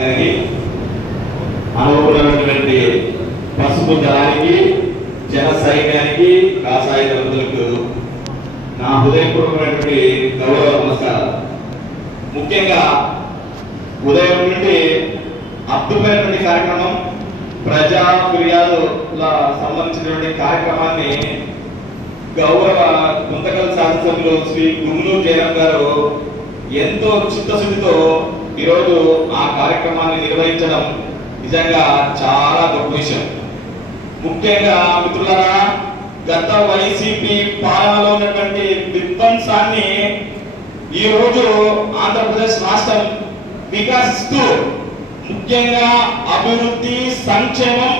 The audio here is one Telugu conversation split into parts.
గారికి అనుకున్నటువంటి పసుపు దళానికి జన సైన్యానికి కాసాయ దళాలకు నా హృదయపూర్వకమైనటువంటి గౌరవ నమస్కారాలు. ముఖ్యంగా ఉదయం నుండి అద్భుతమైనటువంటి కార్యక్రమం ప్రజా ఫిర్యాదుల సంబంధించినటువంటి కార్యక్రమాన్ని గౌరవ గుంతకల్ శాసనసభ్యులు శ్రీ గుమ్మనూరు జయరామ్ గారు ఎంతో చిత్తశుద్ధితో ఈరోజు ఆ కార్యక్రమాన్ని నిర్వహించడం నిజంగా చాలా గొప్ప విషయం. ముఖ్యంగా మిత్రులరా గత వైసీపీ పాలనలో ఉన్నటువంటి విధ్వంసాన్ని ఈ రోజు ఆంధ్రప్రదేశ్ రాష్ట్రం వికసిస్తూ ముఖ్యంగా అభివృద్ధి సంక్షేమం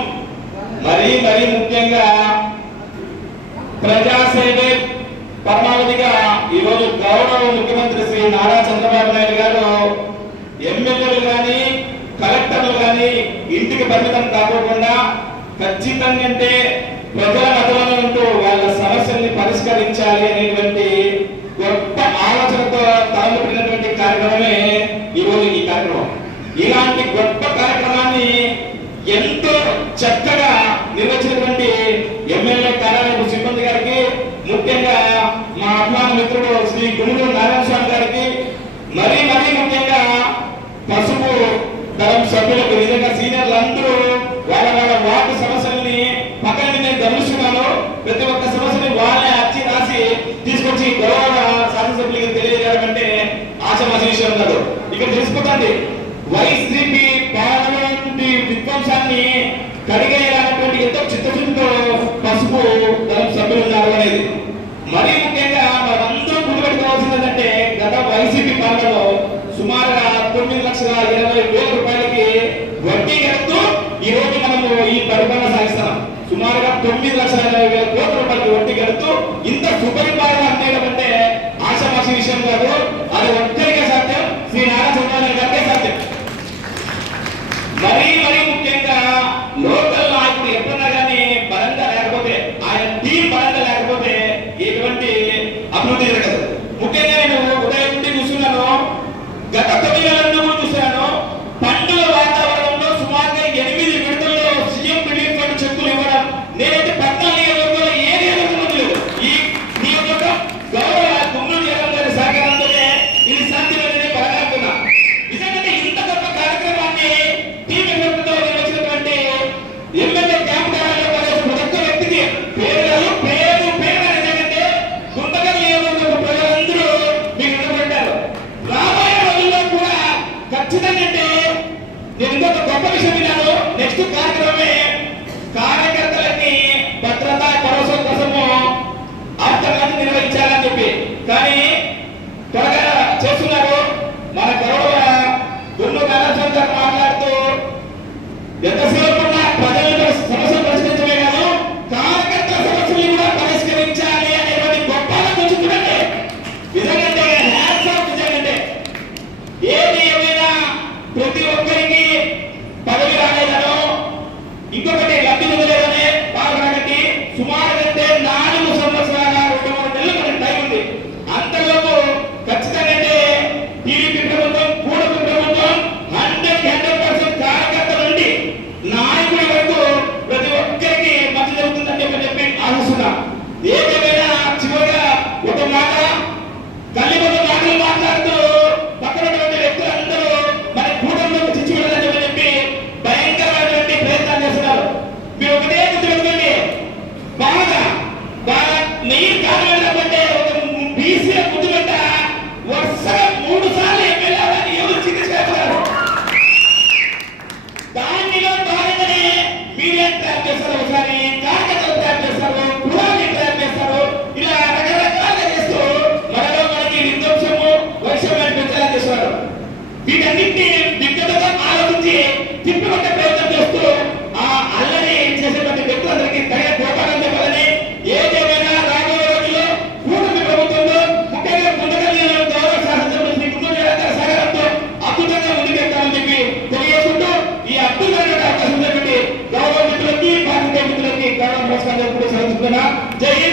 మరీ మరీ ముఖ్యంగా ప్రజాసేవే పరమావధిగా ఈరోజు గౌరవ ముఖ్యమంత్రి శ్రీ నారా చంద్రబాబు నాయుడు గారు ఎమ్మెల్యేలు కానీ కలెక్టర్లు కానీ ఇంటికి పరిమితం కాకుండా ఖచ్చితంగా అంటే ప్రజల మతంలో ఉంటూ వాళ్ళ సమస్యల్ని పరిష్కరించాలి అనేటువంటి గొప్ప ఆలోచనతో తలపెట్టినటువంటి కార్యక్రమమే ఈరోజు ఈ కార్యక్రమం. ఇలాంటి గొప్ప కార్యక్రమాన్ని ఎంతో చక్కగా నిర్వహించినటువంటి ఎమ్మెల్యే కార్యాలయ సిబ్బంది గారికి ముఖ్యంగా మా అభిమాన మిత్రుడు శ్రీ గుమ్మూరు నారాయణ స్వామి గారికి మరీ మరీ ముఖ్యంగా పసుపు దళం సభ్యులకు నిజంగా సీనియర్లు అందరూ వాళ్ళ వాళ్ళ వార్డు సమస్యల్ని పక్కన నేను గమనిస్తున్నాను. ప్రతి ఒక్క సమస్యని వాళ్ళే అచ్చి రాసి తీసుకొచ్చి గౌరవ శాసనసభ్యులకి తెలియజేయడం అంటే ఆశమాస విషయం కాదు. ఇక్కడ తెలిసిపోతుంది వైసీపీ పార్లమెంట్ నుండి విధ్వంసాన్ని కడిగేయాలన్నటువంటి ఎంతో చిత్తశుద్ధితో ఇంత సుపరిపాలన అంటే ఆశామాషి విషయం కాదు అది 이거가 వీటన్నింటినీ వ్యక్తిగతంగా ఆలోచించి తిప్పికొట్టే ప్రయత్నం చేస్తూ ఆ అల్లరి చేసేటువంటి వ్యక్తులందరికీ తగిన పోతానని చెప్పాలని ఏదేమైనా రాబోయే రోజుల్లో కూటమి ప్రభుత్వంలో ముఖ్యంగా ముందుగానే గౌరవ శాసనసభ్యులు శ్రీ గుంటూరు నిరంతర సహకారంతో అద్భుతంగా ముందుకెళ్తామని చెప్పి తెలియజేసుకుంటూ ఈ అద్భుతమైనటువంటి అవకాశం గౌరవ మిత్రులకి పాత్రికేయ మిత్రులకి గౌరవ నమస్కారం జరుపుకుంటూ సాధిస్తున్నా జై